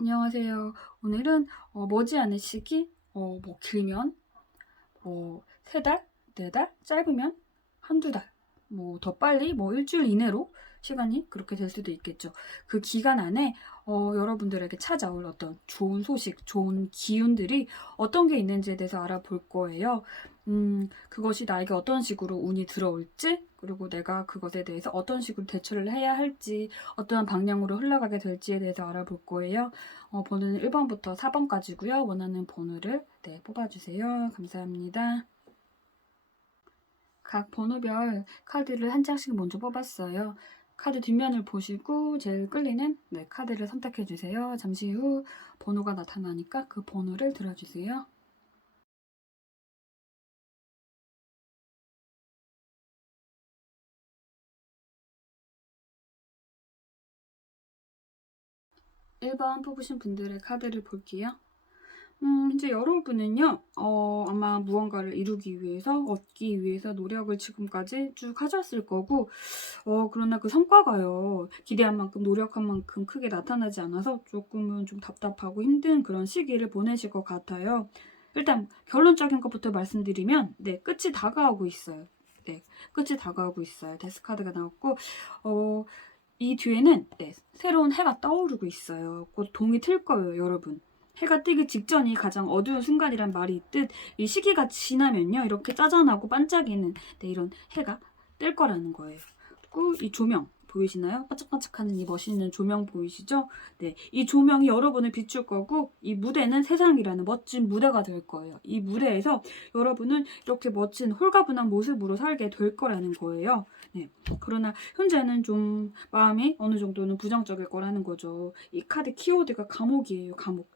안녕하세요. 오늘은 머지않은 시기, 뭐 길면 뭐 3달, 4달, 짧으면 한두 달, 뭐 더 빨리 뭐 일주일 이내로 시간이 그렇게 될 수도 있겠죠. 그 기간 안에 여러분들에게 찾아올 어떤 좋은 소식, 좋은 기운들이 어떤 게 있는지에 대해서 알아볼 거예요. 그것이 나에게 어떤 식으로 운이 들어올지, 그리고 내가 그것에 대해서 어떤 식으로 대처를 해야 할지, 어떠한 방향으로 흘러가게 될지에 대해서 알아볼 거예요. 번호는 1번부터 4번까지고요. 원하는 번호를 뽑아주세요. 감사합니다. 각 번호별 카드를 한 장씩 먼저 뽑았어요. 카드 뒷면을 보시고 제일 끌리는 카드를 선택해 주세요. 잠시 후 번호가 나타나니까 그 번호를 들어주세요. 1번 뽑으신 분들의 카드를 볼게요. 이제 여러분은요, 아마 무언가를 이루기 위해서, 얻기 위해서 노력을 지금까지 쭉 하셨을 거고, 그러나 그 성과가요, 기대한 만큼, 노력한 만큼 크게 나타나지 않아서 조금은 좀 답답하고 힘든 그런 시기를 보내실 것 같아요. 일단, 결론적인 것부터 말씀드리면, 끝이 다가오고 있어요. 끝이 다가오고 있어요. 데스카드가 나왔고, 이 뒤에는 새로운 해가 떠오르고 있어요. 곧 동이 틀 거예요, 여러분. 해가 뜨기 직전이 가장 어두운 순간이란 말이 있듯 이 시기가 지나면요, 이렇게 짜잔하고 반짝이는 이런 해가 뜰 거라는 거예요. 그리고 이 조명 보이시나요? 반짝반짝하는 이 멋있는 조명 보이시죠? 이 조명이 여러분을 비출 거고, 이 무대는 세상이라는 멋진 무대가 될 거예요. 이 무대에서 여러분은 이렇게 멋진 홀가분한 모습으로 살게 될 거라는 거예요. 그러나 현재는 좀 마음이 어느 정도는 부정적일 거라는 거죠. 이 카드 키워드가 감옥이에요. 감옥.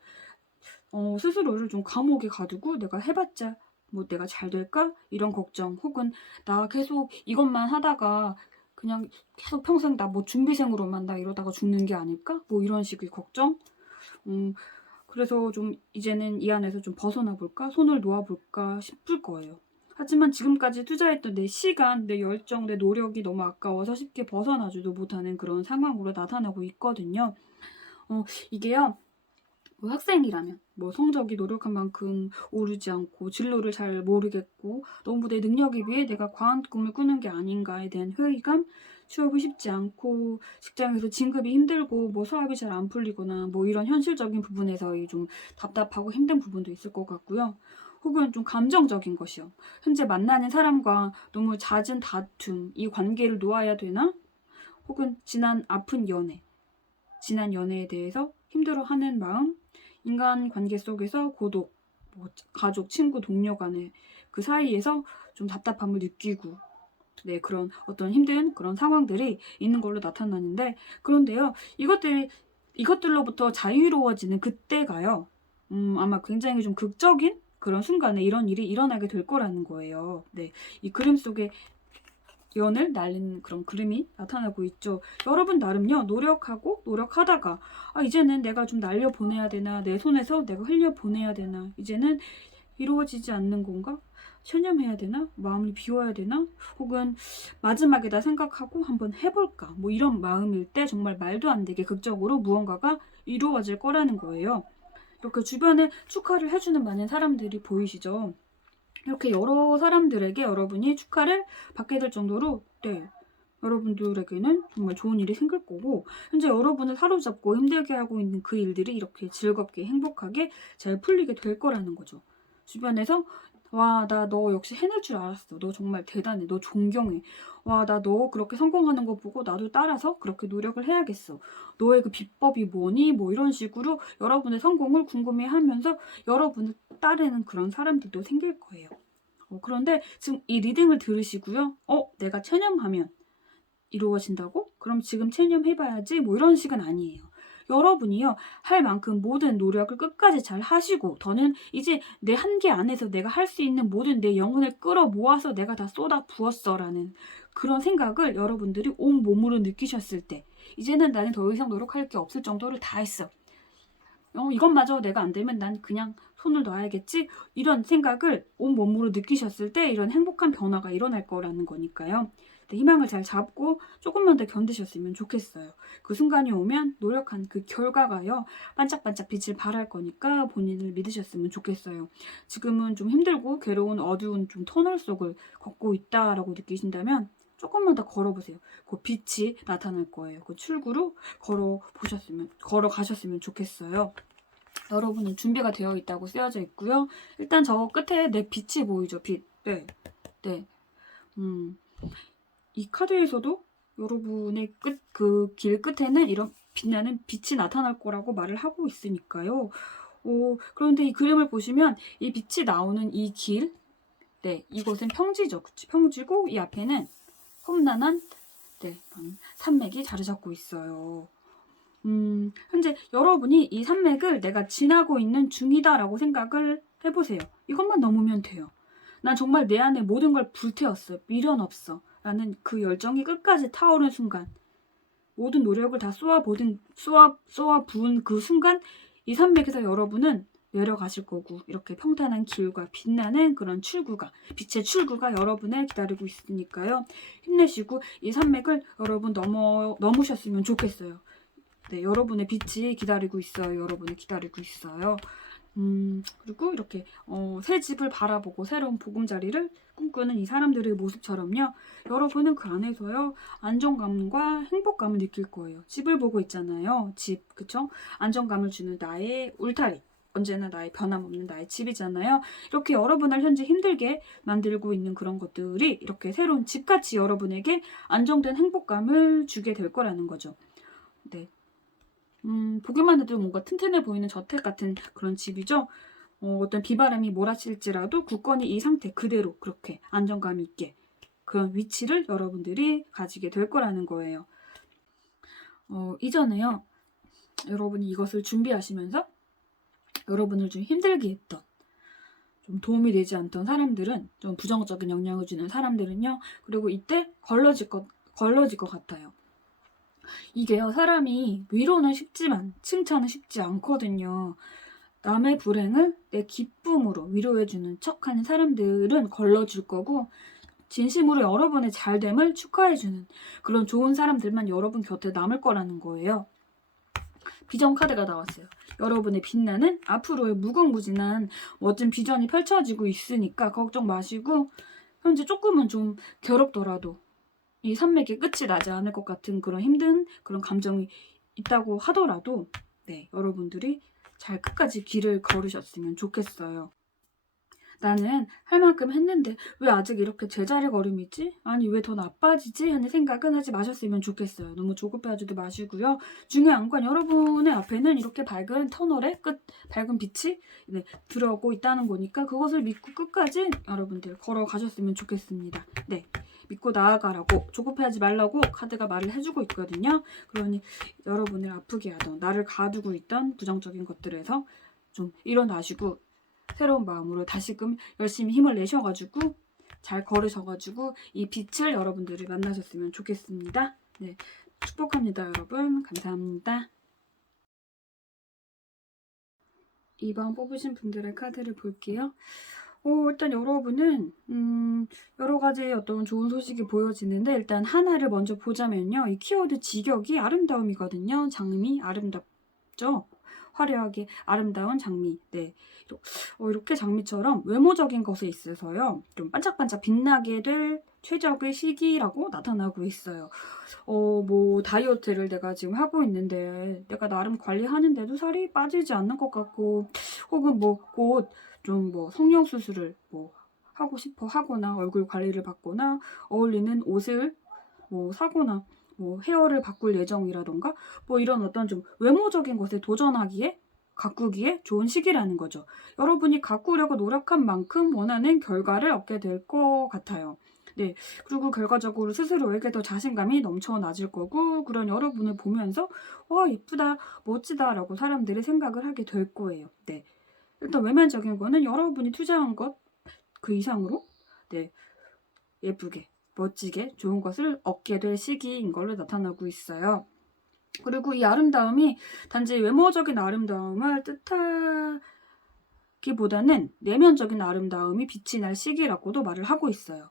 스스로를 좀 감옥에 가두고 내가 해봤자 뭐 내가 잘 될까? 이런 걱정, 혹은 나 계속 이것만 하다가 그냥 계속 평생 나 뭐 준비생으로만 나 이러다가 죽는 게 아닐까? 뭐 이런 식의 걱정. 그래서 좀 이제는 이 안에서 좀 벗어나 볼까? 손을 놓아 볼까 싶을 거예요. 하지만 지금까지 투자했던 내 시간, 내 열정, 내 노력이 너무 아까워서 쉽게 벗어나지도 못하는 그런 상황으로 나타나고 있거든요. 이게요, 뭐 학생이라면 뭐 성적이 노력한 만큼 오르지 않고 진로를 잘 모르겠고 너무 내 능력에 비해 내가 과한 꿈을 꾸는 게 아닌가에 대한 회의감, 취업이 쉽지 않고 직장에서 진급이 힘들고 뭐 수합이 잘 안 풀리거나 뭐 이런 현실적인 부분에서의 좀 답답하고 힘든 부분도 있을 것 같고요. 혹은 좀 감정적인 것이요. 현재 만나는 사람과 너무 잦은 다툼, 이 관계를 놓아야 되나? 혹은 지난 아픈 연애, 지난 연애에 대해서 힘들어하는 마음, 인간관계 속에서 고독, 뭐 가족, 친구, 동료 간의 그 사이에서 좀 답답함을 느끼고 그런 어떤 힘든 그런 상황들이 있는 걸로 나타나는데, 그런데요, 이것들로부터 자유로워지는 그때가요, 아마 굉장히 좀 극적인 그런 순간에 이런 일이 일어나게 될 거라는 거예요. 이 그림 속에 연을 날리는 그런 그림이 나타나고 있죠. 여러분 나름요, 노력하고 노력하다가 이제는 내가 좀 날려보내야 되나, 내 손에서 내가 흘려보내야 되나, 이제는 이루어지지 않는 건가? 체념해야 되나? 마음을 비워야 되나? 혹은 마지막에다 생각하고 한번 해볼까? 뭐 이런 마음일 때 정말 말도 안 되게 극적으로 무언가가 이루어질 거라는 거예요. 이렇게 주변에 축하를 해주는 많은 사람들이 보이시죠? 이렇게 여러 사람들에게 여러분이 축하를 받게 될 정도로 여러분들에게는 정말 좋은 일이 생길 거고, 현재 여러분을 사로잡고 힘들게 하고 있는 그 일들이 이렇게 즐겁게 행복하게 잘 풀리게 될 거라는 거죠. 주변에서 와, 나 너 역시 해낼 줄 알았어. 너 정말 대단해. 너 존경해. 와, 나 너 그렇게 성공하는 거 보고 나도 따라서 그렇게 노력을 해야겠어. 너의 그 비법이 뭐니? 뭐 이런 식으로 여러분의 성공을 궁금해하면서 여러분을 따르는 그런 사람들도 생길 거예요. 그런데 지금 이 리딩을 들으시고요. 내가 체념하면 이루어진다고? 그럼 지금 체념해봐야지. 뭐 이런 식은 아니에요. 여러분이요, 할 만큼 모든 노력을 끝까지 잘 하시고, 더는 이제 내 한계 안에서 내가 할 수 있는 모든 내 영혼을 끌어 모아서 내가 다 쏟아 부었어 라는 그런 생각을 여러분들이 온 몸으로 느끼셨을 때, 이제는 나는 더 이상 노력할 게 없을 정도로 다 했어. 이것마저 내가 안 되면 난 그냥 손을 놔야겠지? 이런 생각을 온몸으로 느끼셨을 때 이런 행복한 변화가 일어날 거라는 거니까요. 네, 희망을 잘 잡고 조금만 더 견디셨으면 좋겠어요. 그 순간이 오면 노력한 그 결과가요, 반짝반짝 빛을 발할 거니까 본인을 믿으셨으면 좋겠어요. 지금은 좀 힘들고 괴로운 어두운 좀 터널 속을 걷고 있다라고 느끼신다면 조금만 더 걸어보세요. 그 빛이 나타날 거예요. 그 출구로 걸어가셨으면 좋겠어요. 여러분은 준비가 되어 있다고 쓰여져 있고요. 일단 저 끝에 내 빛이 보이죠? 빛. 네. 네. 이 카드에서도 여러분의 그 길 끝에는 이런 빛나는 빛이 나타날 거라고 말을 하고 있으니까요. 그런데 이 그림을 보시면 이 빛이 나오는 이 길, 네, 이것은 평지죠. 그치? 평지고 이 앞에는 험난한 산맥이 자리 잡고 있어요. 현재 여러분이 이 산맥을 내가 지나고 있는 중이다라고 생각을 해보세요. 이것만 넘으면 돼요. 난 정말 내 안에 모든 걸 불태웠어. 미련 없어. 라는 그 열정이 끝까지 타오른 순간, 모든 노력을 다 쏘아 부은 그 순간, 이 산맥에서 여러분은 내려가실 거고, 이렇게 평탄한 길과 빛나는 그런 빛의 출구가 여러분을 기다리고 있으니까요. 힘내시고 이 산맥을 여러분 넘으셨으면 좋겠어요. 네, 여러분의 빛이 기다리고 있어요. 여러분을 기다리고 있어요. 그리고 이렇게 새 집을 바라보고 새로운 보금자리를 꿈꾸는 이 사람들의 모습처럼요. 여러분은 그 안에서요, 안정감과 행복감을 느낄 거예요. 집을 보고 있잖아요. 집, 그쵸? 안정감을 주는 나의 울타리. 언제나 나의 변함없는 나의 집이잖아요. 이렇게 여러분을 현재 힘들게 만들고 있는 그런 것들이 이렇게 새로운 집같이 여러분에게 안정된 행복감을 주게 될 거라는 거죠. 네. 보기만 해도 뭔가 튼튼해 보이는 저택 같은 그런 집이죠. 어떤 비바람이 몰아칠지라도 굳건히 이 상태 그대로 그렇게 안정감 있게 그런 위치를 여러분들이 가지게 될 거라는 거예요. 이전에요, 여러분이 이것을 준비하시면서 여러분을 좀 힘들게 했던, 좀 도움이 되지 않던 사람들은, 좀 부정적인 영향을 주는 사람들은요, 그리고 이때 걸러질 것 같아요. 이게요, 사람이 위로는 쉽지만 칭찬은 쉽지 않거든요. 남의 불행을 내 기쁨으로 위로해주는 척하는 사람들은 걸러줄 거고, 진심으로 여러분의 잘됨을 축하해주는 그런 좋은 사람들만 여러분 곁에 남을 거라는 거예요. 비전 카드가 나왔어요. 여러분의 빛나는 앞으로의 무궁무진한 멋진 비전이 펼쳐지고 있으니까 걱정 마시고, 현재 조금은 좀 괴롭더라도 이 산맥의 끝이 나지 않을 것 같은 그런 힘든 그런 감정이 있다고 하더라도, 네, 여러분들이 잘 끝까지 길을 걸으셨으면 좋겠어요. 나는 할 만큼 했는데 왜 아직 이렇게 제자리 걸음이지? 아니, 왜 더 나빠지지? 하는 생각은 하지 마셨으면 좋겠어요. 너무 조급해하지도 마시고요. 중요한 건 여러분의 앞에는 이렇게 밝은 터널의 밝은 빛이 들어오고 있다는 거니까 그것을 믿고 끝까지 여러분들 걸어가셨으면 좋겠습니다. 네, 믿고 나아가라고, 조급해하지 말라고 카드가 말을 해주고 있거든요. 그러니 여러분을 아프게 하던, 나를 가두고 있던 부정적인 것들에서 좀 일어나시고 새로운 마음으로 다시금 열심히 힘을 내셔가지고 잘 걸으셔가지고 이 빛을 여러분들이 만나셨으면 좋겠습니다. 네, 축복합니다, 여러분. 감사합니다. 2번 뽑으신 분들의 카드를 볼게요. 일단 여러분은 여러 가지 어떤 좋은 소식이 보여지는데, 일단 하나를 먼저 보자면요, 이 키워드 직역이 아름다움이거든요. 장미 아름답죠? 화려하게 아름다운 장미. 네, 이렇게 장미처럼 외모적인 것에 있어서요, 좀 반짝반짝 빛나게 될 최적의 시기라고 나타나고 있어요. 뭐 다이어트를 내가 지금 하고 있는데 내가 나름 관리하는데도 살이 빠지지 않는 것 같고, 혹은 뭐 곧 좀 뭐 성형 수술을 뭐 하고 싶어 하거나, 얼굴 관리를 받거나, 어울리는 옷을 뭐 사거나, 뭐 헤어를 바꿀 예정이라던가, 뭐 이런 어떤 좀 외모적인 것에 가꾸기에 좋은 시기라는 거죠. 여러분이 가꾸려고 노력한 만큼 원하는 결과를 얻게 될 것 같아요. 네, 그리고 결과적으로 스스로에게 더 자신감이 넘쳐나질 거고, 그런 여러분을 보면서 와, 예쁘다, 멋지다 라고 사람들이 생각을 하게 될 거예요. 네, 일단 외면적인 거는 여러분이 투자한 것 그 이상으로, 네, 예쁘게, 멋지게 좋은 것을 얻게 될 시기인 걸로 나타나고 있어요. 그리고 이 아름다움이 단지 외모적인 아름다움을 보다는 내면적인 아름다움이 빛이 날 시기라고도 말을 하고 있어요.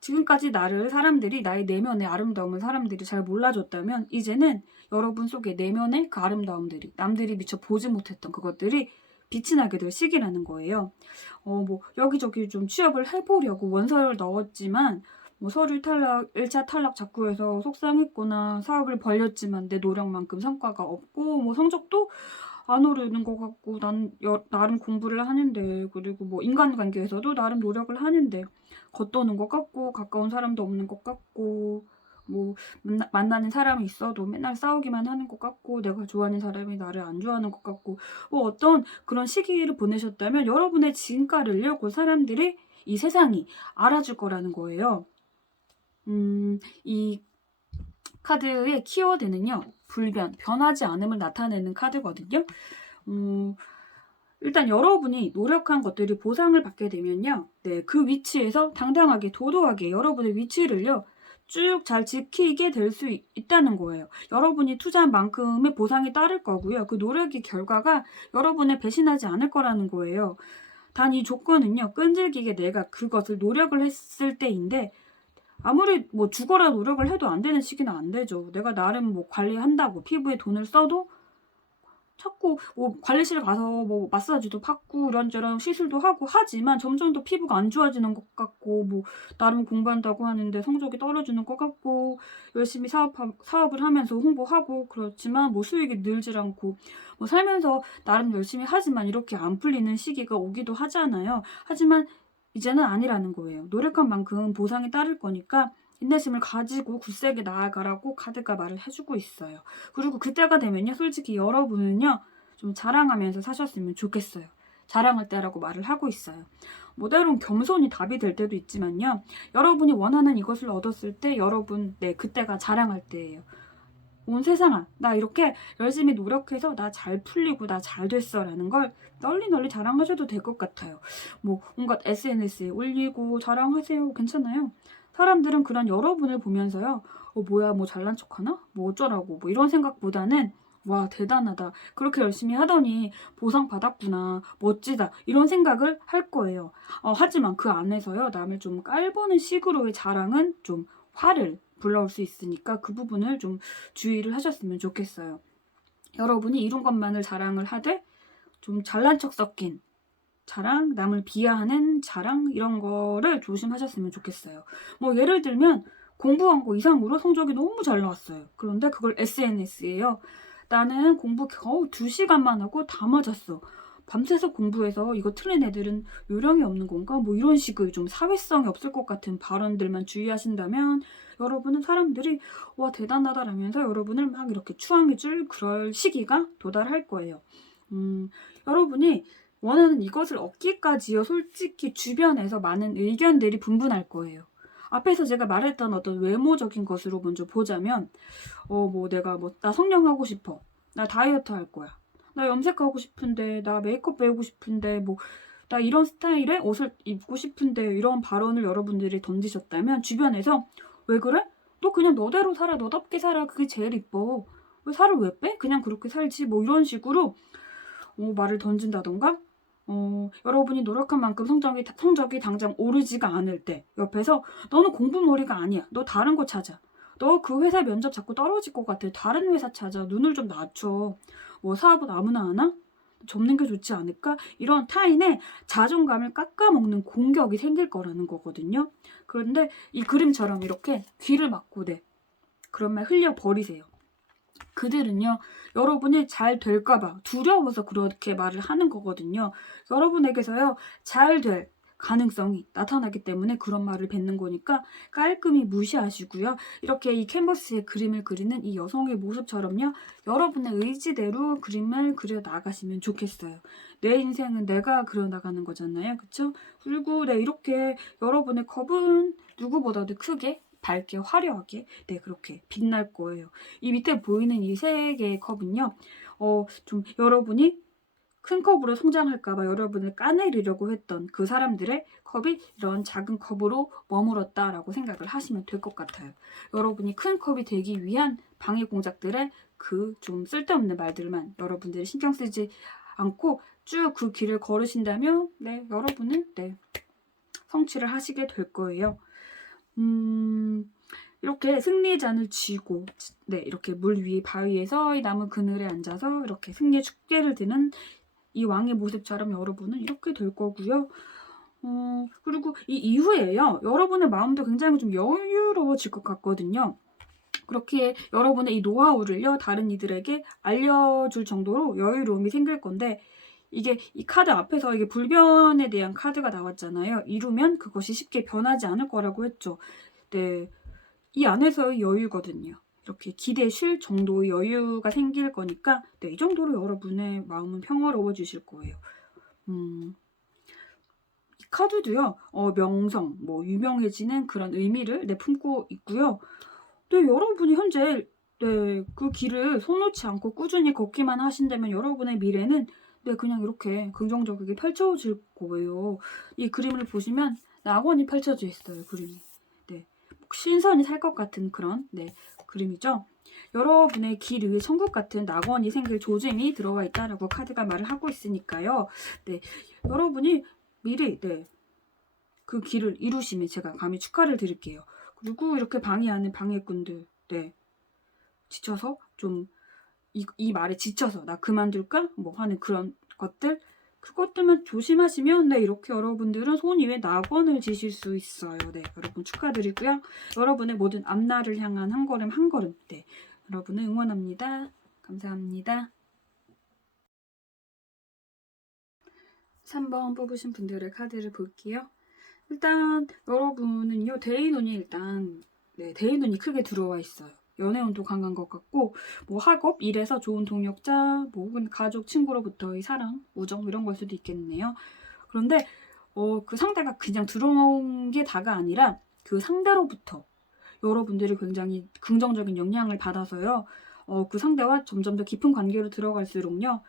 지금까지 사람들이 나의 내면의 아름다움을 사람들이 잘 몰라줬다면 이제는 여러분 속에 내면의 그 아름다움들이 남들이 미처 보지 못했던 그것들이 빛이 나게 될 시기라는 거예요. 뭐 여기저기 좀 취업을 해보려고 원서를 넣었지만 뭐 서류 탈락, 1차 탈락 자꾸 해서 속상했거나 사업을 벌렸지만 내 노력만큼 성과가 없고 뭐 성적도 안 오르는 것 같고 나름 공부를 하는데 그리고 뭐 인간관계에서도 나름 노력을 하는데 겉도는 것 같고 가까운 사람도 없는 것 같고 뭐 만나는 사람이 있어도 맨날 싸우기만 하는 것 같고 내가 좋아하는 사람이 나를 안 좋아하는 것 같고 뭐 어떤 그런 시기를 보내셨다면 여러분의 진가를요 그 사람들이 이 세상이 알아줄 거라는 거예요. 이 카드의 키워드는요 불변, 변하지 않음을 나타내는 카드거든요. 일단 여러분이 노력한 것들이 보상을 받게 되면요. 네, 그 위치에서 당당하게 도도하게 여러분의 위치를요. 쭉 잘 지키게 될 수 있다는 거예요. 여러분이 투자한 만큼의 보상이 따를 거고요. 그 노력의 결과가 여러분을 배신하지 않을 거라는 거예요. 단 이 조건은요. 끈질기게 내가 그것을 노력을 했을 때인데 아무리 뭐 죽어라 노력을 해도 안 되는 시기는 안 되죠. 내가 나름 뭐 관리한다고 피부에 돈을 써도 자꾸 뭐 관리실 가서 뭐 마사지도 받고 이런저런 시술도 하고 하지만 점점 더 피부가 안 좋아지는 것 같고 뭐 나름 공부한다고 하는데 성적이 떨어지는 것 같고 열심히 사업을 하면서 홍보하고 그렇지만 뭐 수익이 늘질 않고 뭐 살면서 나름 열심히 하지만 이렇게 안 풀리는 시기가 오기도 하잖아요. 하지만 이제는 아니라는 거예요. 노력한 만큼 보상이 따를 거니까 인내심을 가지고 굳세게 나아가라고 카드가 말을 해주고 있어요. 그리고 그때가 되면요. 솔직히 여러분은요. 좀 자랑하면서 사셨으면 좋겠어요. 자랑할 때라고 말을 하고 있어요. 뭐 때론 겸손이 답이 될 때도 있지만요. 여러분이 원하는 이것을 얻었을 때 여러분 그때가 자랑할 때예요. 온 세상아 나 이렇게 열심히 노력해서 나 잘 풀리고 나 잘 됐어 라는 걸 널리 자랑하셔도 될 것 같아요. 뭐 온갖 SNS에 올리고 자랑하세요. 괜찮아요. 사람들은 그런 여러분을 보면서요. 뭐야 뭐 잘난 척하나? 뭐 어쩌라고 뭐 이런 생각보다는 와 대단하다. 그렇게 열심히 하더니 보상 받았구나. 멋지다. 이런 생각을 할 거예요. 하지만 그 안에서요. 남을 좀 깔보는 식으로의 자랑은 좀 화를 불러올 수 있으니까 그 부분을 좀 주의를 하셨으면 좋겠어요. 여러분이 이룬 것만을 자랑을 하되 좀 잘난 척 섞인 자랑, 남을 비하하는 자랑 이런 거를 조심하셨으면 좋겠어요. 뭐 예를 들면 공부한 거 이상으로 성적이 너무 잘 나왔어요. 그런데 그걸 SNS에요. 나는 공부 겨우 2시간만 하고 다 맞았어. 밤새서 공부해서 이거 틀린 애들은 요령이 없는 건가? 뭐 이런 식의 좀 사회성이 없을 것 같은 발언들만 주의하신다면 여러분은 사람들이 와 대단하다라면서 여러분을 막 이렇게 추앙해줄 그럴 시기가 도달할 거예요. 여러분이 원하는 이것을 얻기까지요. 솔직히 주변에서 많은 의견들이 분분할 거예요. 앞에서 제가 말했던 어떤 외모적인 것으로 먼저 보자면 뭐 내가 나 성형하고 싶어. 나 다이어트 할 거야. 나 염색하고 싶은데 나 메이크업 배우고 싶은데 뭐 나 이런 스타일의 옷을 입고 싶은데 이런 발언을 여러분들이 던지셨다면 주변에서 왜 그래? 너 그냥 너대로 살아. 너답게 살아. 그게 제일 이뻐. 왜 살을 왜 빼? 그냥 그렇게 살지. 뭐 이런 식으로 말을 던진다던가 여러분이 노력한 만큼 성적이 당장 오르지가 않을 때 옆에서 너는 공부머리가 아니야. 너 다른 거 찾아. 너 그 회사 면접 자꾸 떨어질 것 같아. 다른 회사 찾아. 눈을 좀 낮춰. 뭐 사업은 아무나 하나? 접는 게 좋지 않을까? 이런 타인의 자존감을 깎아먹는 공격이 생길 거라는 거거든요. 그런데 이 그림처럼 이렇게 귀를 막고 그런 말 흘려버리세요. 그들은요, 여러분이 잘 될까봐 두려워서 그렇게 말을 하는 거거든요. 여러분에게서요, 잘 될 가능성이 나타나기 때문에 그런 말을 뱉는 거니까 깔끔히 무시하시고요. 이렇게 이 캔버스에 그림을 그리는 이 여성의 모습처럼요, 여러분의 의지대로 그림을 그려 나가시면 좋겠어요. 내 인생은 내가 그려 나가는 거잖아요. 그쵸? 그리고 이렇게 여러분의 컵은 누구보다도 크게 밝게 화려하게 그렇게 빛날 거예요. 이 밑에 보이는 이 3개의 컵은요. 좀 여러분이 큰 컵으로 성장할까봐 여러분을 까내리려고 했던 그 사람들의 컵이 이런 작은 컵으로 머물렀다라고 생각을 하시면 될 것 같아요. 여러분이 큰 컵이 되기 위한 방해 공작들의 그 좀 쓸데없는 말들만 여러분들이 신경 쓰지 않고 쭉 그 길을 걸으신다면 네, 여러분은 네, 성취를 하시게 될 거예요. 이렇게 승리잔을 쥐고 네, 이렇게 물 위 바위에서 이 나무 그늘에 앉아서 이렇게 승리의 축제를 드는 이 왕의 모습처럼 여러분은 이렇게 될 거고요. 그리고 이 이후에요. 여러분의 마음도 굉장히 좀 여유로워질 것 같거든요. 그렇게 여러분의 이 노하우를요, 다른 이들에게 알려줄 정도로 여유로움이 생길 건데, 이게 이 카드 앞에서 이게 불변에 대한 카드가 나왔잖아요. 이루면 그것이 쉽게 변하지 않을 거라고 했죠. 네. 이 안에서의 여유거든요. 이렇게 기대 쉴 정도의 여유가 생길 거니까, 네, 이 정도로 여러분의 마음은 평화로워지실 거예요. 이 카드도요, 명성, 뭐, 유명해지는 그런 의미를 내품고 있고요. 네, 여러분이 현재 네, 그 길을 손 놓지 않고 꾸준히 걷기만 하신다면 여러분의 미래는 네, 그냥 이렇게 긍정적이게 펼쳐질 거예요. 이 그림을 보시면 낙원이 펼쳐져 있어요, 그림이. 네, 신선이 살 것 같은 그런 네, 그림이죠. 여러분의 길 위에 천국 같은 낙원이 생길 조짐이 들어와 있다라고 카드가 말을 하고 있으니까요. 네, 여러분이 미리 네, 그 길을 이루시면 제가 감히 축하를 드릴게요. 그리고 이렇게 방해하는 방해꾼들, 네, 지쳐서 좀 이 말에 지쳐서 나 그만둘까? 뭐 하는 그런 것들, 그것들만 조심하시면 네, 이렇게 여러분들은 손 위에 낙원을 지실 수 있어요. 네, 여러분 축하드리고요. 여러분의 모든 앞날을 향한 한 걸음 한 걸음, 네, 여러분을 응원합니다. 감사합니다. 3번 뽑으신 분들의 카드를 볼게요. 일단 여러분은요, 대인운이 일단 네, 대인운이 크게 들어와 있어요. 연애운도 강한 것 같고, 뭐 학업, 일에서 좋은 동력자, 뭐 혹은 가족, 친구로부터의 사랑, 우정 이런 걸 수도 있겠네요. 그런데 그 상대가 그냥 들어온 게 다가 아니라 그 상대로부터 여러분들이 굉장히 긍정적인 영향을 받아서요. 그 상대와 점점 더 깊은 관계로 들어갈수록요.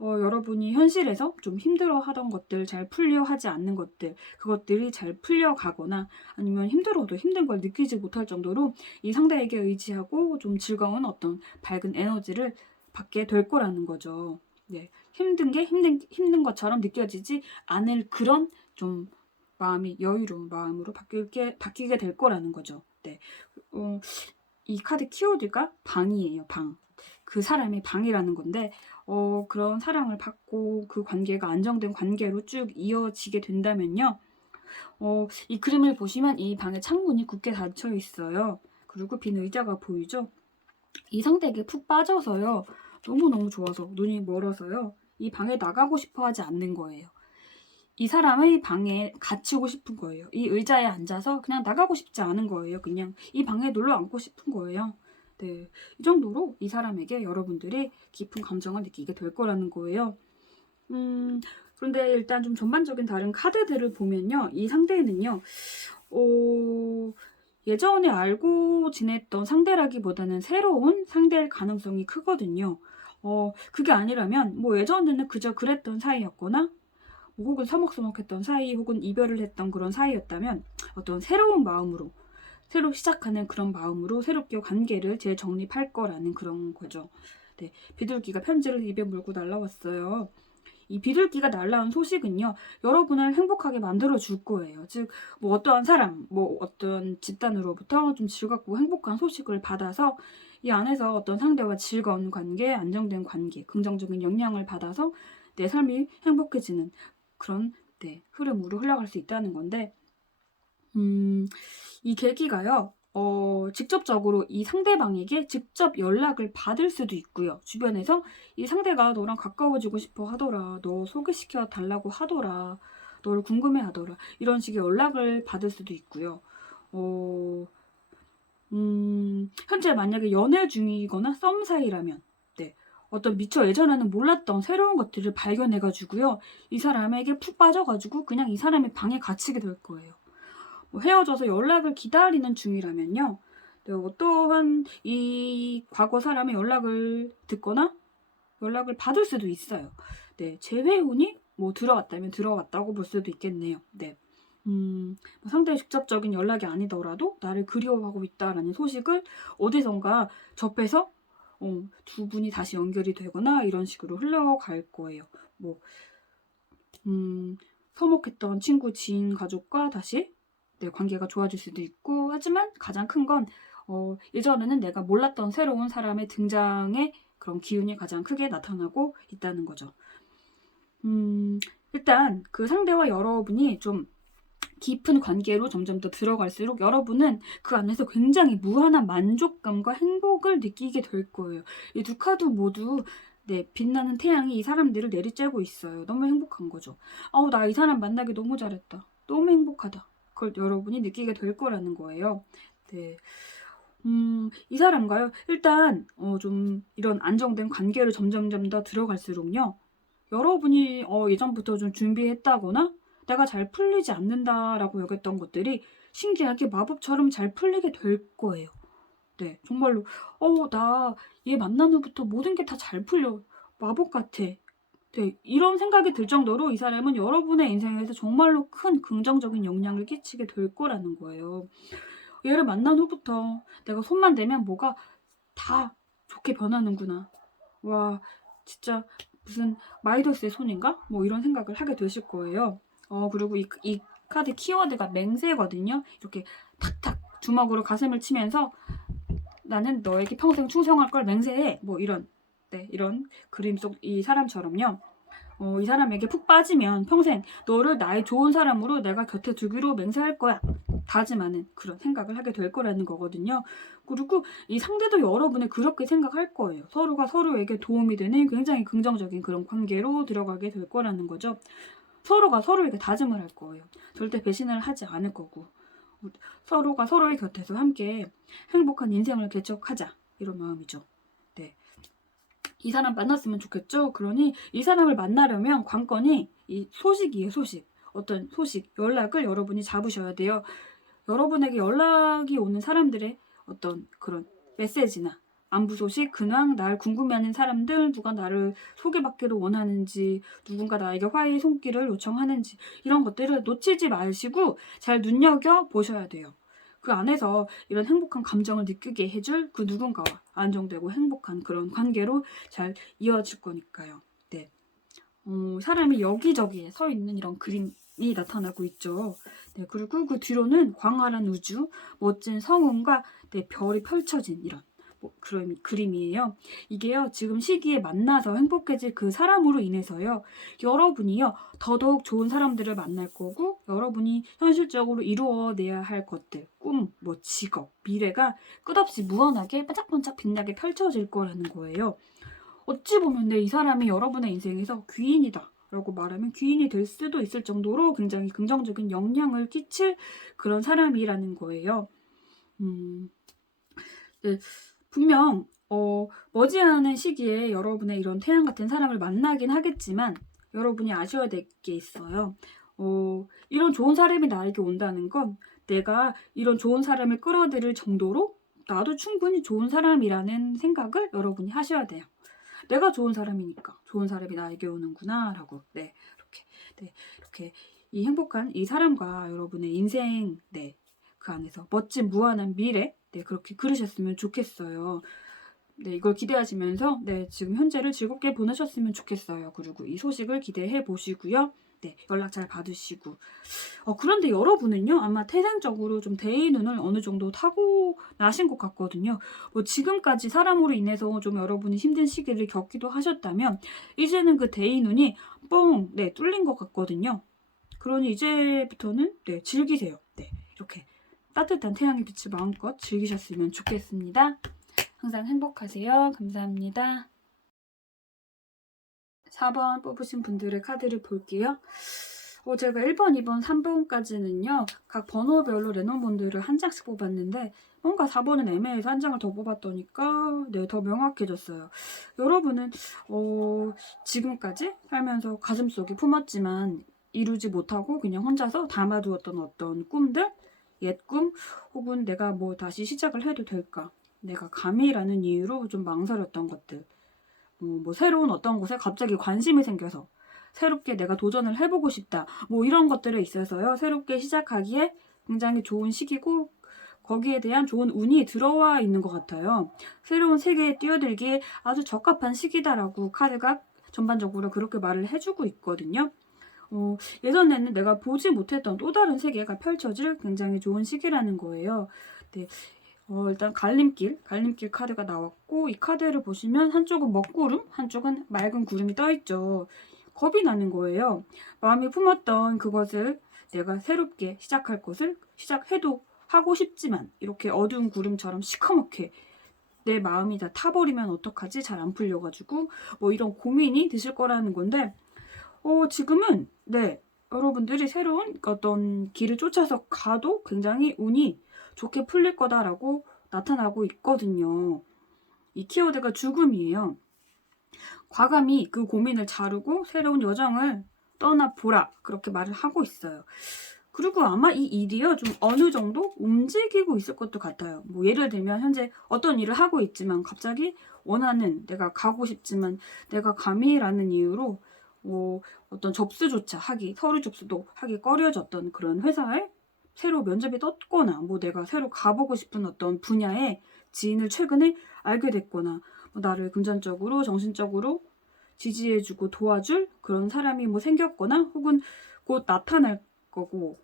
여러분이 현실에서 좀 힘들어하던 것들, 잘 풀려 하지 않는 것들, 그것들이 잘 풀려가거나 아니면 힘들어도 힘든 걸 느끼지 못할 정도로 이 상대에게 의지하고 좀 즐거운 어떤 밝은 에너지를 받게 될 거라는 거죠. 네. 힘든 게 힘든 것처럼 느껴지지 않을 그런 좀 마음이 여유로운 마음으로 바뀌게 될 거라는 거죠. 네. 이 카드 키워드가 방이에요, 방. 그 사람의 방이라는 건데, 그런 사랑을 받고 그 관계가 안정된 관계로 쭉 이어지게 된다면요. 이 그림을 보시면 이 방에 창문이 굳게 닫혀 있어요. 그리고 빈 의자가 보이죠? 이 상대에게 푹 빠져서요. 너무너무 좋아서, 눈이 멀어서요. 이 방에 나가고 싶어 하지 않는 거예요. 이 사람의 방에 갇히고 싶은 거예요. 이 의자에 앉아서 그냥 나가고 싶지 않은 거예요. 그냥 이 방에 놀러 앉고 싶은 거예요. 네, 이 정도로 이 사람에게 여러분들이 깊은 감정을 느끼게 될 거라는 거예요. 그런데 일단 좀 전반적인 다른 카드들을 보면요. 이 상대는요. 예전에 알고 지냈던 상대라기보다는 새로운 상대일 가능성이 크거든요. 그게 아니라면 뭐 예전에는 그저 그랬던 사이였거나 뭐 혹은 서먹서먹했던 사이 혹은 이별을 했던 그런 사이였다면 어떤 새로운 마음으로 새로 시작하는 그런 마음으로 새롭게 관계를 재정립할 거라는 그런 거죠. 네, 비둘기가 편지를 입에 물고 날라왔어요. 이 비둘기가 날라온 소식은요, 여러분을 행복하게 만들어 줄 거예요. 즉, 뭐 어떠한 사람, 뭐 어떤 집단으로부터 좀 즐겁고 행복한 소식을 받아서 이 안에서 어떤 상대와 즐거운 관계, 안정된 관계, 긍정적인 영향을 받아서 내 삶이 행복해지는 그런 네, 흐름으로 흘러갈 수 있다는 건데, 이 계기가요, 직접적으로 이 상대방에게 직접 연락을 받을 수도 있고요. 주변에서 이 상대가 너랑 가까워지고 싶어 하더라. 너 소개시켜 달라고 하더라. 너를 궁금해 하더라. 이런 식의 연락을 받을 수도 있고요. 현재 만약에 연애 중이거나 썸 사이라면, 네, 어떤 미처 예전에는 몰랐던 새로운 것들을 발견해가지고요. 이 사람에게 푹 빠져가지고 그냥 이 사람의 방에 갇히게 될 거예요. 뭐 헤어져서 연락을 기다리는 중이라면요. 네, 어떠한 이 과거 사람의 연락을 듣거나 연락을 받을 수도 있어요. 네, 재회운이 뭐 들어왔다면 들어왔다고 볼 수도 있겠네요. 네. 뭐 상대의 직접적인 연락이 아니더라도 나를 그리워하고 있다라는 소식을 어디선가 접해서 두 분이 다시 연결이 되거나 이런 식으로 흘러갈 거예요. 뭐 서먹했던 친구, 지인, 가족과 다시 관계가 좋아질 수도 있고, 하지만 가장 큰 건 예전에는 내가 몰랐던 새로운 사람의 등장에 그런 기운이 가장 크게 나타나고 있다는 거죠. 일단 그 상대와 여러분이 좀 깊은 관계로 점점 더 들어갈수록 여러분은 그 안에서 굉장히 무한한 만족감과 행복을 느끼게 될 거예요. 이 두 카드 모두 빛나는 태양이 이 사람들을 내리쬐고 있어요. 너무 행복한 거죠. 나 이 사람 만나기 너무 잘했다. 너무 행복하다. 그걸 여러분이 느끼게 될 거라는 거예요. 네. 이 사람과요. 일단 좀 이런 안정된 관계를 점점점 더 들어갈수록요. 여러분이 예전부터 좀 준비했다거나 내가 잘 풀리지 않는다라고 여겼던 것들이 신기하게 마법처럼 잘 풀리게 될 거예요. 네, 정말로 나 얘 만난 후부터 모든 게 다 잘 풀려. 마법 같아. 네, 이런 생각이 들 정도로 이 사람은 여러분의 인생에서 정말로 큰 긍정적인 영향을 끼치게 될 거라는 거예요. 얘를 만난 후부터 내가 손만 대면 뭐가 다 좋게 변하는구나. 와, 진짜 무슨 마이더스의 손인가? 뭐 이런 생각을 하게 되실 거예요. 그리고 이 카드 키워드가 맹세거든요. 이렇게 탁탁 주먹으로 가슴을 치면서 나는 너에게 평생 충성할 걸 맹세해. 뭐 이런 이런 그림 속 이 사람처럼요. 이 사람에게 푹 빠지면 평생 너를 나의 좋은 사람으로 내가 곁에 두기로 맹세할 거야. 다짐하는 그런 생각을 하게 될 거라는 거거든요. 그리고 이 상대도 여러분을 그렇게 생각할 거예요. 서로가 서로에게 도움이 되는 굉장히 긍정적인 그런 관계로 들어가게 될 거라는 거죠. 서로가 서로에게 다짐을 할 거예요. 절대 배신을 하지 않을 거고, 서로가 서로의 곁에서 함께 행복한 인생을 개척하자, 이런 마음이죠. 네. 이 사람 만났으면 좋겠죠. 그러니 이 사람을 만나려면 관건이 이 소식이에요. 소식. 어떤 소식, 연락을 여러분이 잡으셔야 돼요. 여러분에게 연락이 오는 사람들의 어떤 그런 메시지나 안부 소식, 근황, 날 궁금해하는 사람들, 누가 나를 소개받기를 원하는지, 누군가 나에게 화해의 손길을 요청하는지, 이런 것들을 놓치지 마시고 잘 눈여겨보셔야 돼요. 그 안에서 이런 행복한 감정을 느끼게 해줄 그 누군가와 안정되고 행복한 그런 관계로 잘 이어질 거니까요. 네. 사람이 여기저기에 서 있는 이런 그림이 나타나고 있죠. 네, 그리고 그 뒤로는 광활한 우주, 멋진 성운과 별이 펼쳐진 이런 그런 그림이에요. 이게요, 지금 시기에 만나서 행복해질 그 사람으로 인해서요, 여러분이요, 더더욱 좋은 사람들을 만날 거고, 여러분이 현실적으로 이루어내야 할 것들, 꿈, 뭐 직업, 미래가 끝없이 무한하게 반짝반짝 빛나게 펼쳐질 거라는 거예요. 어찌 보면 이 사람이 여러분의 인생에서 귀인이다 라고 말하면 귀인이 될 수도 있을 정도로 굉장히 긍정적인 영향을 끼칠 그런 사람이라는 거예요. 네, 분명 머지않은 시기에 여러분의 이런 태양 같은 사람을 만나긴 하겠지만 여러분이 아셔야 될 게 있어요. 이런 좋은 사람이 나에게 온다는 건 내가 이런 좋은 사람을 끌어들일 정도로 나도 충분히 좋은 사람이라는 생각을 여러분이 하셔야 돼요. 내가 좋은 사람이니까 좋은 사람이 나에게 오는구나 라고 이렇게 이 행복한 이 사람과 여러분의 인생 그 안에서 멋진 무한한 미래 그렇게 그리셨으면 좋겠어요. 이걸 기대하시면서 지금 현재를 즐겁게 보내셨으면 좋겠어요. 그리고 이 소식을 기대해 보시고요. 연락 잘 받으시고. 그런데 여러분은요, 아마 태생적으로 좀 대의 눈을 어느 정도 타고 나신 것 같거든요. 뭐 지금까지 사람으로 인해서 좀 여러분이 힘든 시기를 겪기도 하셨다면, 이제는 그 대의 눈이 뻥, 뚫린 것 같거든요. 그러니 이제부터는 즐기세요. 이렇게 따뜻한 태양의 빛을 마음껏 즐기셨으면 좋겠습니다. 항상 행복하세요. 감사합니다. 4번 뽑으신 분들의 카드를 볼게요. 제가 1번, 2번, 3번까지는요. 각 번호별로 레노몬드를 한 장씩 뽑았는데 뭔가 4번은 애매해서 한 장을 더 뽑았더니까 더 명확해졌어요. 여러분은 지금까지 살면서 가슴속에 품었지만 이루지 못하고 그냥 혼자서 담아두었던 어떤 꿈들, 옛 꿈, 혹은 내가 뭐 다시 시작을 해도 될까? 내가 감히라는 이유로 좀 망설였던 것들, 뭐 새로운 어떤 곳에 갑자기 관심이 생겨서 새롭게 내가 도전을 해보고 싶다. 뭐 이런 것들에 있어서요. 새롭게 시작하기에 굉장히 좋은 시기고 거기에 대한 좋은 운이 들어와 있는 것 같아요. 새로운 세계에 뛰어들기에 아주 적합한 시기다라고 카드가 전반적으로 그렇게 말을 해주고 있거든요. 예전에는 내가 보지 못했던 또 다른 세계가 펼쳐질 굉장히 좋은 시기라는 거예요. 네. 일단 갈림길 카드가 나왔고, 이 카드를 보시면 한쪽은 먹구름, 한쪽은 맑은 구름이 떠있죠. 겁이 나는 거예요. 마음이 품었던 그것을 내가 새롭게 시작할 것을 시작해도 하고 싶지만 이렇게 어두운 구름처럼 시커멓게 내 마음이 다 타버리면 어떡하지? 잘 안 풀려가지고 뭐 이런 고민이 드실 거라는 건데, 지금은 네, 여러분들이 새로운 어떤 길을 쫓아서 가도 굉장히 운이 좋게 풀릴 거다라고 나타나고 있거든요. 이 키워드가 죽음이에요. 과감히 그 고민을 자르고 새로운 여정을 떠나보라, 그렇게 말을 하고 있어요. 그리고 아마 이 일이요, 좀 어느 정도 움직이고 있을 것도 같아요. 뭐 예를 들면 현재 어떤 일을 하고 있지만 갑자기 원하는, 내가 가고 싶지만 내가 감히라는 이유로 어떤 접수조차 하기, 서류 접수도 하기 꺼려졌던 그런 회사에 새로 면접이 떴거나, 뭐 내가 새로 가보고 싶은 어떤 분야의 지인을 최근에 알게 됐거나, 뭐 나를 금전적으로 정신적으로 지지해주고 도와줄 그런 사람이 뭐 생겼거나, 혹은 곧 나타날 거고,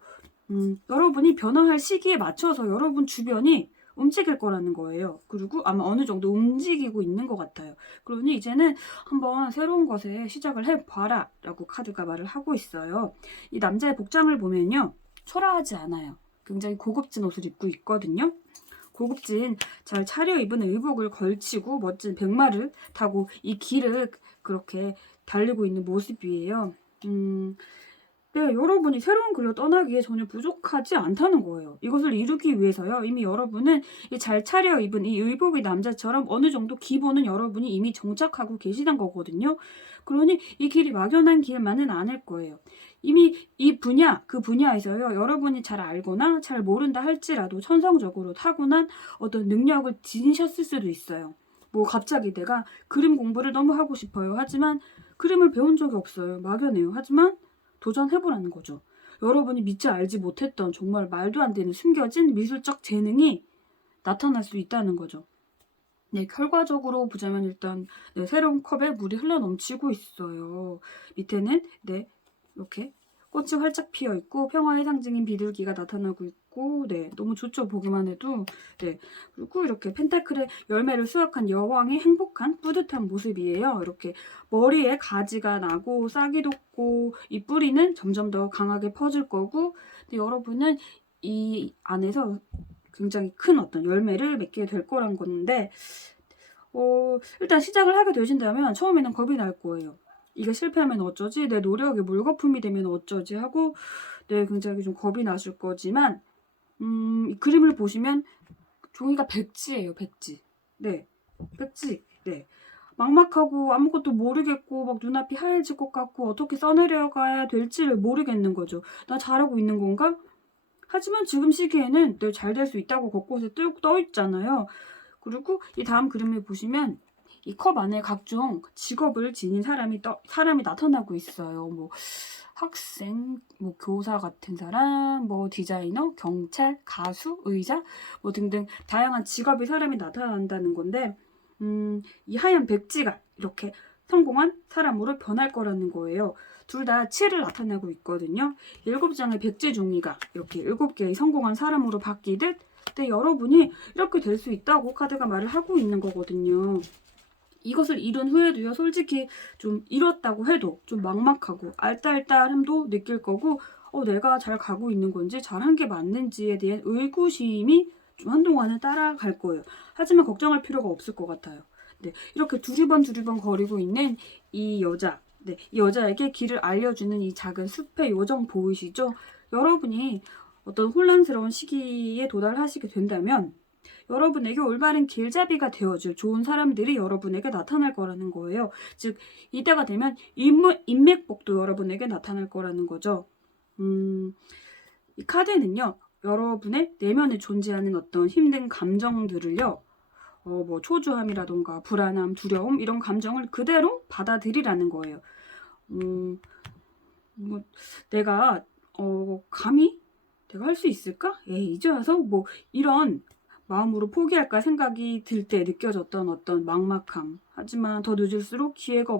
여러분이 변화할 시기에 맞춰서 여러분 주변이 움직일 거라는 거예요. 그리고 아마 어느 정도 움직이고 있는 것 같아요. 그러니 이제는 한번 새로운 것에 시작을 해봐라 라고 카드가 말을 하고 있어요. 이 남자의 복장을 보면요, 초라하지 않아요. 굉장히 고급진 옷을 입고 있거든요. 고급진 잘 차려입은 의복을 걸치고 멋진 백마를 타고 이 길을 그렇게 달리고 있는 모습이에요. 네, 여러분이 새로운 길로 떠나기에 전혀 부족하지 않다는 거예요. 이것을 이루기 위해서요, 이미 여러분은 이 잘 차려입은 이 의복의 남자처럼 어느 정도 기본은 여러분이 이미 정착하고 계시단 거거든요. 그러니 이 길이 막연한 길만은 아닐 거예요. 이미 이 분야, 그 분야에서요, 여러분이 잘 알거나 잘 모른다 할지라도 천성적으로 타고난 어떤 능력을 지니셨을 수도 있어요. 뭐 갑자기 내가 그림 공부를 너무 하고 싶어요. 하지만 그림을 배운 적이 없어요. 막연해요. 하지만 도전해보라는 거죠. 여러분이 미처 알지 못했던 정말 말도 안 되는 숨겨진 미술적 재능이 나타날 수 있다는 거죠. 네, 결과적으로 보자면 일단 네, 새로운 컵에 물이 흘러넘치고 있어요. 밑에는 네, 이렇게 꽃이 활짝 피어 있고 평화의 상징인 비둘기가 나타나고 있고, 네, 너무 좋죠. 보기만 해도. 네, 그리고 이렇게 펜타클의 열매를 수확한 여왕의 행복한 뿌듯한 모습이에요. 이렇게 머리에 가지가 나고 싹이 돋고 이 뿌리는 점점 더 강하게 퍼질 거고, 근데 여러분은 이 안에서 굉장히 큰 어떤 열매를 맺게 될 거란 건데, 일단 시작을 하게 되신다면 처음에는 겁이 날 거예요. 이게 실패하면 어쩌지? 내 노력이 물거품이 되면 어쩌지? 하고, 네, 굉장히 좀 겁이 나실 거지만, 이 그림을 보시면 종이가 백지예요, 백지. 네, 백지. 네. 막막하고 아무것도 모르겠고 막 눈앞이 하얘질 것 같고 어떻게 써내려가야 될지를 모르겠는 거죠. 나 잘하고 있는 건가? 하지만 지금 시기에는 네, 잘 될 수 있다고 곳곳에 뚝 떠 있잖아요. 그리고 이 다음 그림을 보시면 이 컵 안에 각종 직업을 지닌 사람이 나타나고 있어요. 뭐 학생, 뭐 교사 같은 사람, 뭐 디자이너, 경찰, 가수, 의사, 뭐 등등 다양한 직업의 사람이 나타난다는 건데, 이 하얀 백지가 이렇게 성공한 사람으로 변할 거라는 거예요. 둘 다 7을 나타내고 있거든요. 7장의 백지 종이가 이렇게 7개의 성공한 사람으로 바뀌듯, 네, 여러분이 이렇게 될 수 있다고 카드가 말을 하고 있는 거거든요. 이것을 이룬 후에도요, 솔직히 좀 잃었다고 해도 좀 막막하고 알딸딸함도 느낄 거고, 내가 잘 가고 있는 건지 잘한 게 맞는지에 대한 의구심이 좀 한동안은 따라갈 거예요. 하지만 걱정할 필요가 없을 것 같아요. 네, 이렇게 두리번 거리고 있는 이 여자, 네, 이 여자에게 길을 알려주는 이 작은 숲의 요정 보이시죠? 여러분이 어떤 혼란스러운 시기에 도달하시게 된다면 여러분에게 올바른 길잡이가 되어줄 좋은 사람들이 여러분에게 나타날 거라는 거예요. 즉, 이때가 되면 인맥복도 여러분에게 나타날 거라는 거죠. 이 카드는요, 여러분의 내면에 존재하는 어떤 힘든 감정들을요, 뭐 초조함이라던가 불안함, 두려움, 이런 감정을 그대로 받아들이라는 거예요. 뭐 내가 감히 내가 할 수 있을까? 이제 와서 뭐 이런 마음으로 포기할까 생각이 들 때 느껴졌던 어떤 막막함. 하지만 더 늦을수록 기회가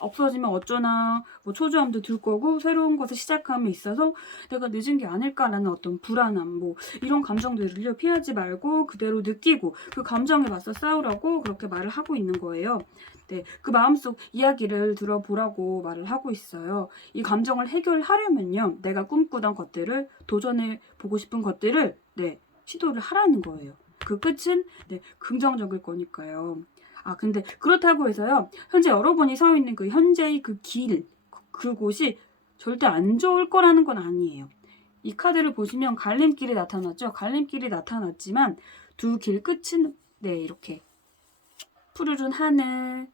없어지면 어쩌나 뭐 초조함도 들 거고 새로운 것을 시작함에 있어서 내가 늦은 게 아닐까라는 어떤 불안함 뭐 이런 감정들을요 피하지 말고 그대로 느끼고 그 감정에 맞서 싸우라고 그렇게 말을 하고 있는 거예요. 네, 그 마음속 이야기를 들어보라고 말을 하고 있어요. 이 감정을 해결하려면요, 내가 꿈꾸던 것들을 도전해 보고 싶은 것들을 네, 시도를 하라는 거예요. 그 끝은 네, 긍정적일 거니까요. 아, 근데 그렇다고 해서요, 현재 여러분이 서 있는 그 현재의 그 길, 그곳이 절대 안 좋을 거라는 건 아니에요. 이 카드를 보시면 갈림길이 나타났죠. 갈림길이 나타났지만 두 길 끝은 네, 이렇게 푸르른 하늘,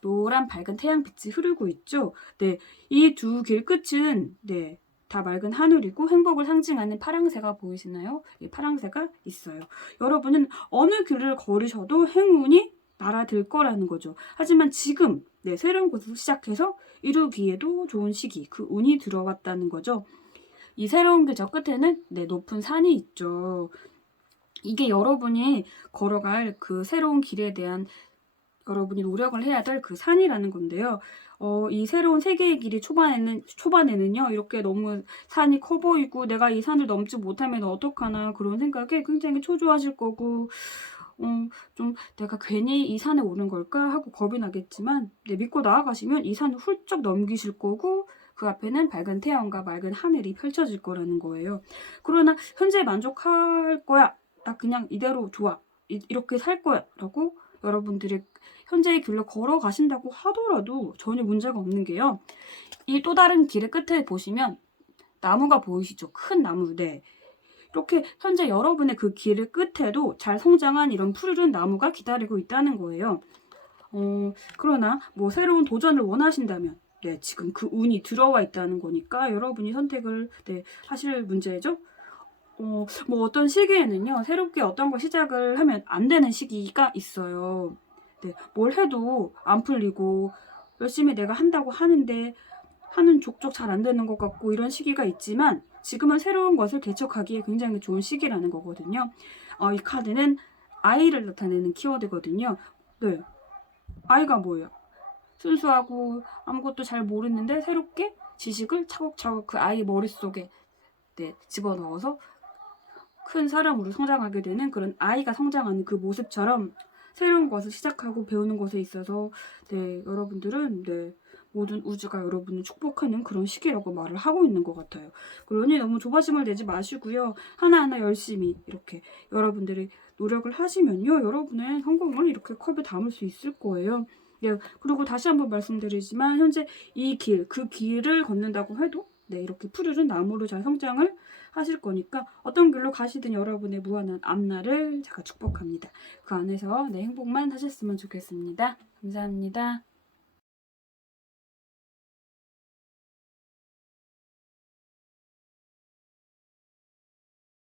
노란 밝은 태양빛이 흐르고 있죠. 네, 이 두 길 끝은 네, 다 맑은 하늘이고 행복을 상징하는 파랑새가 보이시나요? 이 파랑새가 있어요. 여러분은 어느 길을 걸으셔도 행운이 날아들 거라는 거죠. 하지만 지금 네, 새로운 곳을 시작해서 이루기에도 좋은 시기, 그 운이 들어왔다는 거죠. 이 새로운 길 저 끝에는 네, 높은 산이 있죠. 이게 여러분이 걸어갈 그 새로운 길에 대한 여러분이 노력을 해야 될 그 산이라는 건데요. 이 새로운 세계의 길이 초반에는요, 이렇게 너무 산이 커 보이고, 내가 이 산을 넘지 못하면 어떡하나, 그런 생각에 굉장히 초조하실 거고, 좀 내가 괜히 이 산에 오른 걸까? 하고 겁이 나겠지만, 네, 믿고 나아가시면 이 산을 훌쩍 넘기실 거고, 그 앞에는 밝은 태양과 맑은 하늘이 펼쳐질 거라는 거예요. 그러나 현재 만족할 거야. 나 그냥 이대로 좋아. 이렇게 살 거야. 라고 여러분들이 현재의 길로 걸어가신다고 하더라도 전혀 문제가 없는 게요. 이 또 다른 길의 끝에 보시면 나무가 보이시죠? 큰 나무. 네. 이렇게 현재 여러분의 그 길의 끝에도 잘 성장한 이런 푸르른 나무가 기다리고 있다는 거예요. 그러나 뭐 새로운 도전을 원하신다면 네, 지금 그 운이 들어와 있다는 거니까 여러분이 선택을 네, 하실 문제죠. 뭐 어떤 시기에는요, 새롭게 어떤 걸 시작을 하면 안 되는 시기가 있어요. 네, 뭘 해도 안 풀리고, 열심히 내가 한다고 하는데, 하는 족족 잘 안 되는 것 같고, 이런 시기가 있지만, 지금은 새로운 것을 개척하기에 굉장히 좋은 시기라는 거거든요. 이 카드는 아이를 나타내는 키워드거든요. 네, 아이가 뭐예요? 순수하고 아무것도 잘 모르는데 새롭게 지식을 차곡차곡 그 아이 머릿속에 네, 집어넣어서 큰 사람으로 성장하게 되는 그런 아이가 성장하는 그 모습처럼 새로운 것을 시작하고 배우는 것에 있어서 네, 여러분들은 네, 모든 우주가 여러분을 축복하는 그런 시기라고 말을 하고 있는 것 같아요. 그러니 너무 조바심을 내지 마시고요. 하나하나 열심히 이렇게 여러분들이 노력을 하시면요. 여러분의 성공을 이렇게 컵에 담을 수 있을 거예요. 네, 그리고 다시 한번 말씀드리지만 현재 이 길, 그 길을 걷는다고 해도 네, 이렇게 푸르른 나무로 잘 성장을 하실 거니까 어떤 길로 가시든 여러분의 무한한 앞날을 제가 축복합니다. 그 안에서 네, 행복만 하셨으면 좋겠습니다. 감사합니다.